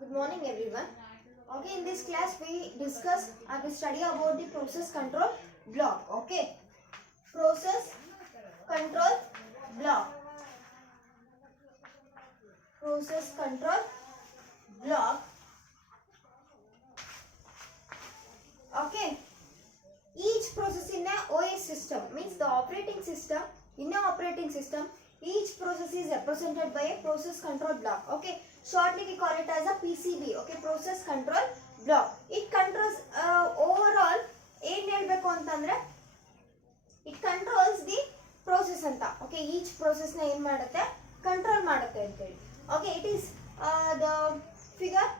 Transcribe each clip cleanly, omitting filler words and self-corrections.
Good morning, everyone. Okay, in this class we discuss and we study about the process control block. Okay, process control block. Process control block. Okay, each process in a OS system means the operating system. In a operating system, each process is represented by a process control block. Okay, shortly we call it as a PCB. Okay, process control block. It controls overall ಏನು ಹೇಳಬೇಕು ಅಂತಂದ್ರೆ it controls the process ಅಂತ. Okay, each process ನ ಏನು ಮಾಡುತ್ತೆ control ಮಾಡುತ್ತೆ ಅಂತ ಹೇಳಿ. Okay, it is the figure.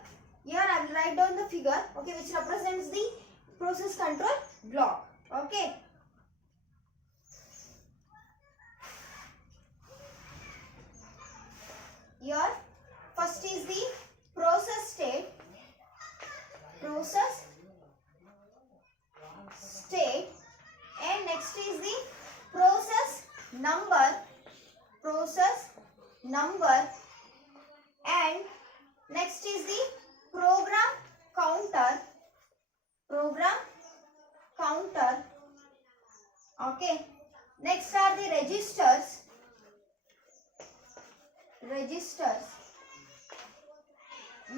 Here I will write down the figure. Okay, which represents the process control block. Okay. Here first is the process state. Process state, and next is the process number. Process number, and next is the program counter. Program counter. Okay. Next are the registers. Registers.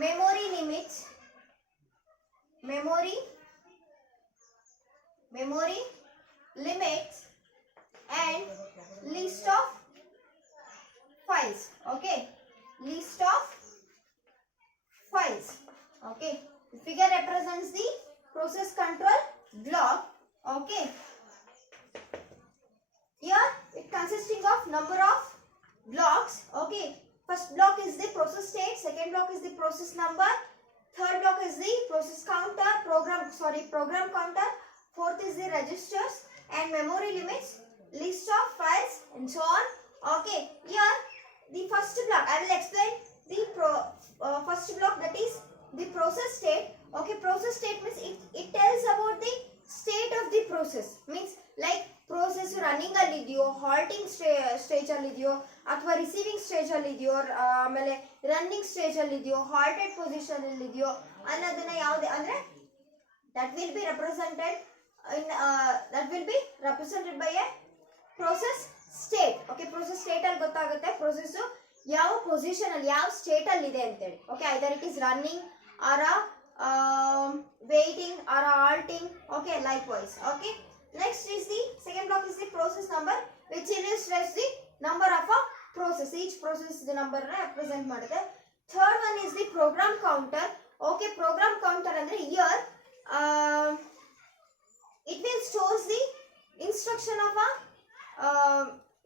Memory limits. Memory limits, and list of files. Okay, list of files. Okay, the figure represents the process control block. Okay, here it consisting of number of blocks. Okay, first block is the process state, second block is the process number, third block is the process counter, program counter, fourth is the registers and memory limits, list of files, and so on. Okay, here the first block I will explain the first block, that is the process state. Okay, process state means it tells about the state of the process, means like process running ಅಲ್ಲಿ ಇದೆಯೋ, halting stage ಅಲ್ಲಿ ಇದೆಯೋ, ಅಥವಾ receiving stage ಅಲ್ಲಿ ಇದೆಯೋ, ಆಮೇಲೆ running stage ಅಲ್ಲಿ ಇದೆಯೋ, halted position ಅಲ್ಲಿ ಇದೆಯೋ ಅನ್ನೋದನ್ನ ಯಾವುದೇ ಅಂದ್ರೆ that will be represented by a process state. Okay, process state ಅಲ್ಲಿ ಗೊತ್ತಾಗುತ್ತೆ process ಯಾವ position ಅಲ್ಲಿ ಯಾವ state ಅಲ್ಲಿ ಇದೆ ಅಂತ ಹೇಳಿ. Okay, either it is running or waiting or halting. Okay, likewise. Okay, next is the second block is the process number, which illustrates the number of a process. Each process the number represent ಮಾಡುತ್ತೆ. Third one is the program counter. Okay, program counter ಅಂದ್ರೆ here it will stores the instruction of a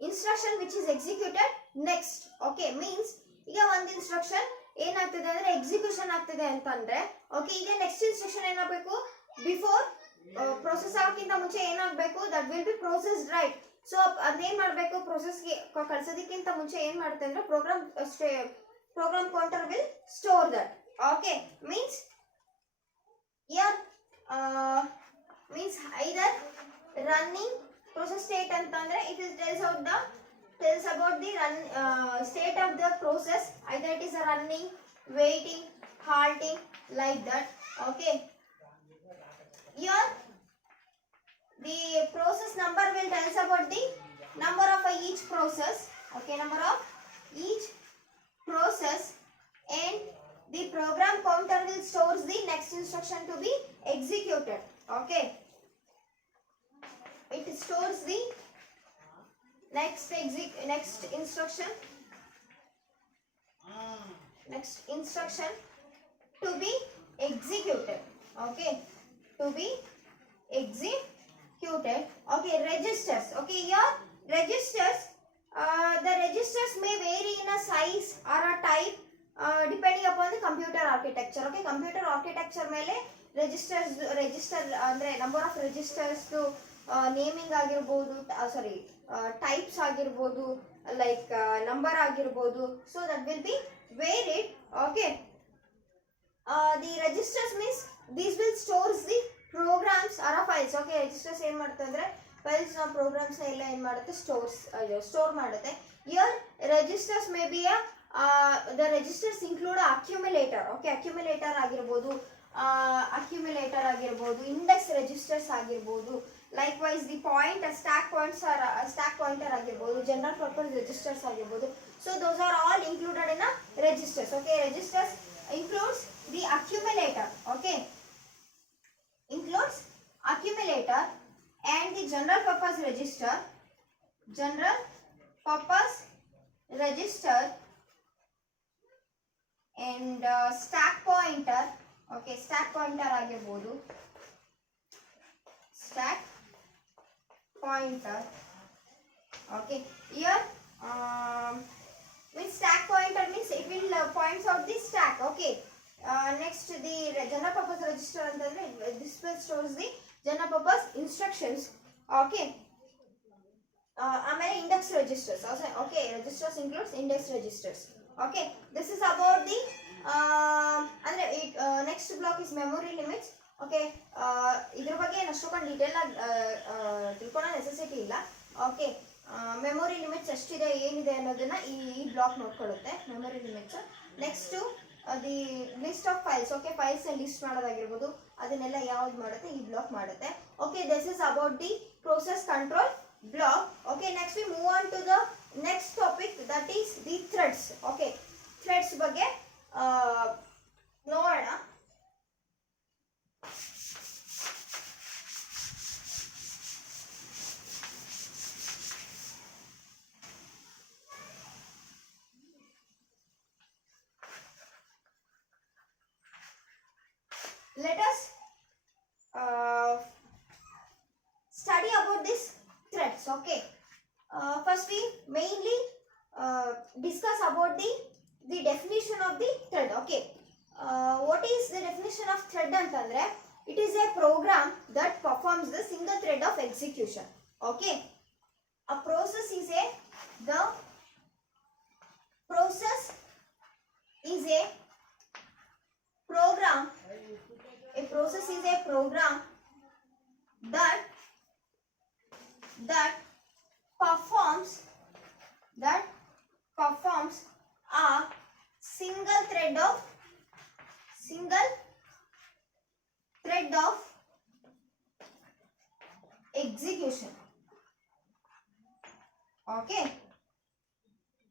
instruction which is executed next. Okay, means ಈಗ ಒಂದು instruction ಏನಾಗ್ತದೆ ಅಂದ್ರೆ execution ಆಗ್ತಿದೆ ಅಂತಂದ್ರೆ, okay, ಈಗ next instruction ಏನಾಗಬೇಕು, ಬಿಫೋರ್ ಪ್ರೊಸೆಸ್ ಆಗೋಕ್ಕಿಂತ ಮುಂಚೆ ಏನಾಗಬೇಕು, that will B processed, right. So ಅದೇನ್ ಮಾಡಬೇಕು, ಪ್ರೊಸೆಸ್ಗೆ ಕಳ್ಸೋದಕ್ಕಿಂತ ಮುಂಚೆ ಏನ್ ಮಾಡುತ್ತೆ ಅಂದ್ರೆ program counter will store that. Okay, means here means either running process state antandre it is tells about the state of the process, either it is a running, waiting, halting, like that. Okay, here the process number will tells about the number of each process. Okay, number of each process, and the program counter will stores the next instruction to be executed. Okay, it stores the next instruction to be executed. Okay, to be executed. Okay, registers. Okay, here registers, the registers may vary in a size or a type depending upon the computer architecture. Okay, computer architecture ಮೇಲೆ register ಅಂದ್ರೆ number of registers naming ಆಗಿರಬಹುದು, types ಆಗಿರಬಹುದು, like number ಆಗಿರಬಹುದು. So that will be varied. Okay, the registers means these will stores the programs or files. Okay, registers ಏನ್ ಮಾಡುತ್ತೆ ಅಂದ್ರೆ files ನ programmes ಎಲ್ಲ ಏನ್ ಮಾಡುತ್ತೆ, ಸ್ಟೋರ್ ಮಾಡುತ್ತೆ. Here registers may be a the registers include accumulator. Okay, accumulator ಆಗಿರಬಹುದು, index registers ಆಗಿರಬಹುದು, likewise the stack pointer ಆಗಿರಬಹುದು, general purpose registers ಆಗಿರಬಹುದು. So those are all included in a registers. Okay, registers includes the accumulator. Okay, includes accumulator and the general purpose register and stack pointer. Okay, stack pointer ಆಗಿರಬಹುದು, stack pointer. Okay, here with stack pointer means it will points out the stack. Okay, next the general purpose register antandre this will stores the general purpose instructions. Okay, ಆಮೇಲೆ index registers. Okay, registers includes index registers. Okay, this is about the ಅಂದ್ರೆ next block is memory limits. Okay, ಇದ್ರ ಬಗ್ಗೆ ಅಷ್ಟೊಂದು detail ಆಗಿ ತಿಳ್ಕೊಳ್ಳೋ necessity ಇಲ್ಲ. Okay, memory limits ಎಷ್ಟಿದೆ ಏನಿದೆ ಅನ್ನೋದನ್ನ ಈ ಬ್ಲಾಕ್ ನೋಡ್ಕೊಳ್ಳುತ್ತೆ, memory limits. Next the list of files. Okay, files list ಮಾಡೋದಾಗಿರ್ಬೋದು, ಅದನ್ನೆಲ್ಲ ಯಾವ್ದು ಮಾಡುತ್ತೆ ಈ ಬ್ಲಾಕ್ ಮಾಡುತ್ತೆ. Okay, this is about the process control block. Okay, next we move on to the next topic, that is the threads. Okay, threads ಬಗ್ಗೆ ನೋಡೋಣ. Let us study about this threads. Okay, first we mainly discuss about the definition of the thread. Okay, what is the definition of thread antandre? It is a program that performs the single thread of execution. Okay, the process is a program that performs a single thread of execution. Okay,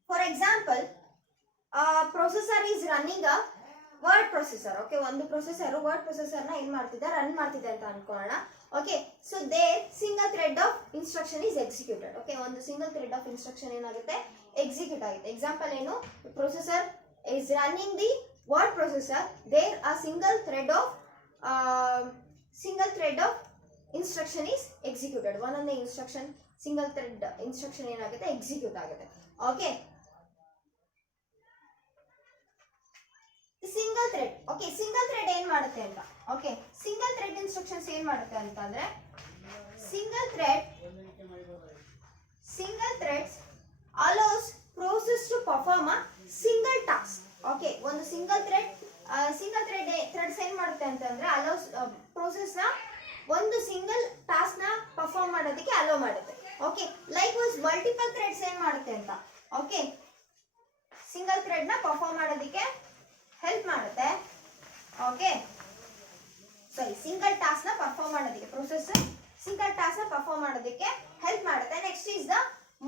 for example, a processor is running a word processor. Okay, ಒಂದು processor word processor ನ ಏನ್ ಮಾಡ್ತಿದೆ, run ಮಾಡ್ತಿದೆ ಅಂತ ಅನ್ಕೊಳ್ಳೋಣ. Okay, so there single thread of instruction is executed. Okay, ಒಂದು single thread of instruction ಏನಾಗುತ್ತೆ, execute ಆಗುತ್ತೆ. Example ಏನು, processor is running the word processor, there a single thread of instruction is executed. ಒಂದೊಂದೇ instruction single thread instruction ಏನಾಗುತ್ತೆ, execute ಆಗುತ್ತೆ. Okay, single thread. Okay, single thread ಏನ್ ಮಾಡುತ್ತೆ ಅಂತ. Okay, single thread instructions ಏನ್ ಮಾಡುತ್ತೆ ಅಂತಂದ್ರೆ, single threads allows process to perform a single task. Okay, ಒಂದು ಸಿಂಗಲ್ ಥ್ರೆಡ್ಸ್ ಏನ್ ಮಾಡುತ್ತೆ ಅಂತಂದ್ರೆ ಅಲೋಸ್ ಪ್ರೋಸೆಸ್ ನ ಒಂದು ಸಿಂಗಲ್ ಟಾಸ್ಕ್ ನ ಪರ್ಫಾರ್ಮ್ ಮಾಡೋದಕ್ಕೆ ಅಲೋ ಮಾಡುತ್ತೆ. Okay, like was multiple threads ಏನ್ ಮಾಡುತ್ತೆ ಅಂತ. ಓಕೆ, ಸಿಂಗಲ್ ಥ್ರೆಡ್ ನ ಪರ್ಫಾರ್ಮ್ ಮಾಡೋದಕ್ಕೆ ಹೆಲ್ಪ್ ಮಾಡುತ್ತೆ. ಓಕೆ, ಸಾರಿ, ಸಿಂಗಲ್ ಟಾಸ್ಕ್ ನ ಪರ್ಫಾರ್ಮ್ ಮಾಡೋದಕ್ಕೆ ಪ್ರೋಸೆಸ್ ಸಿಂಗಲ್ ಟಾಸ್ಕ್ ನ ಪರ್ಫಾರ್ಮ್ ಮಾಡೋದಕ್ಕೆ ಹೆಲ್ಪ್ ಮಾಡುತ್ತೆ. Next is the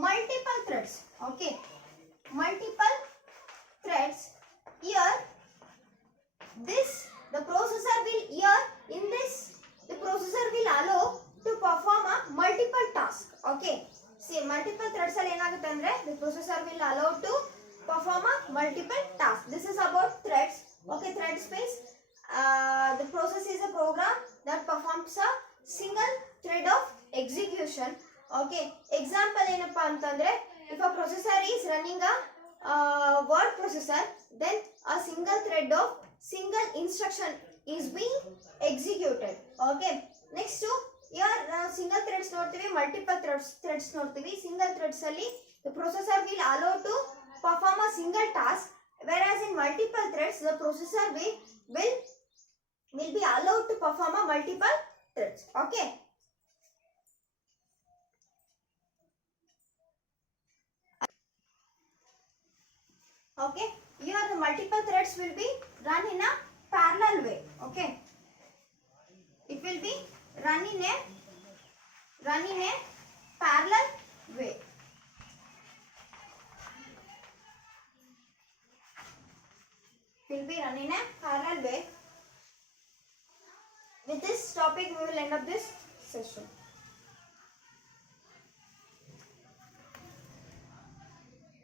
multiple threads. Okay, multiple Threads, here the processor will allow to perform a multiple task. Okay, see, multiple threads ಅಲ್ಲಿ ಏನಾಗುತ್ತೆ ಅಂದ್ರೆ the processor will allow to perform a multiple task. This is about threads. Okay, thread space, the process is a program that performs a single thread of execution. Okay, example ಏನಪ್ಪಾ ಅಂತಂದ್ರೆ, if a processor is running a word processor, then a single thread of single instruction is being executed. Okay, next here single threads ನೋಡ್ತೀವಿ, multiple threads ನೋಡ್ತೀವಿ. single threads ಅಲ್ಲಿ the processor will allow to perform a single task, whereas in multiple threads the processor will be allowed to perform a multiple threads. Okay, Okay, here the multiple threads will be run in a parallel way. Okay, it will be run in a parallel way. Will be run in a parallel way. With this topic we will end up this session.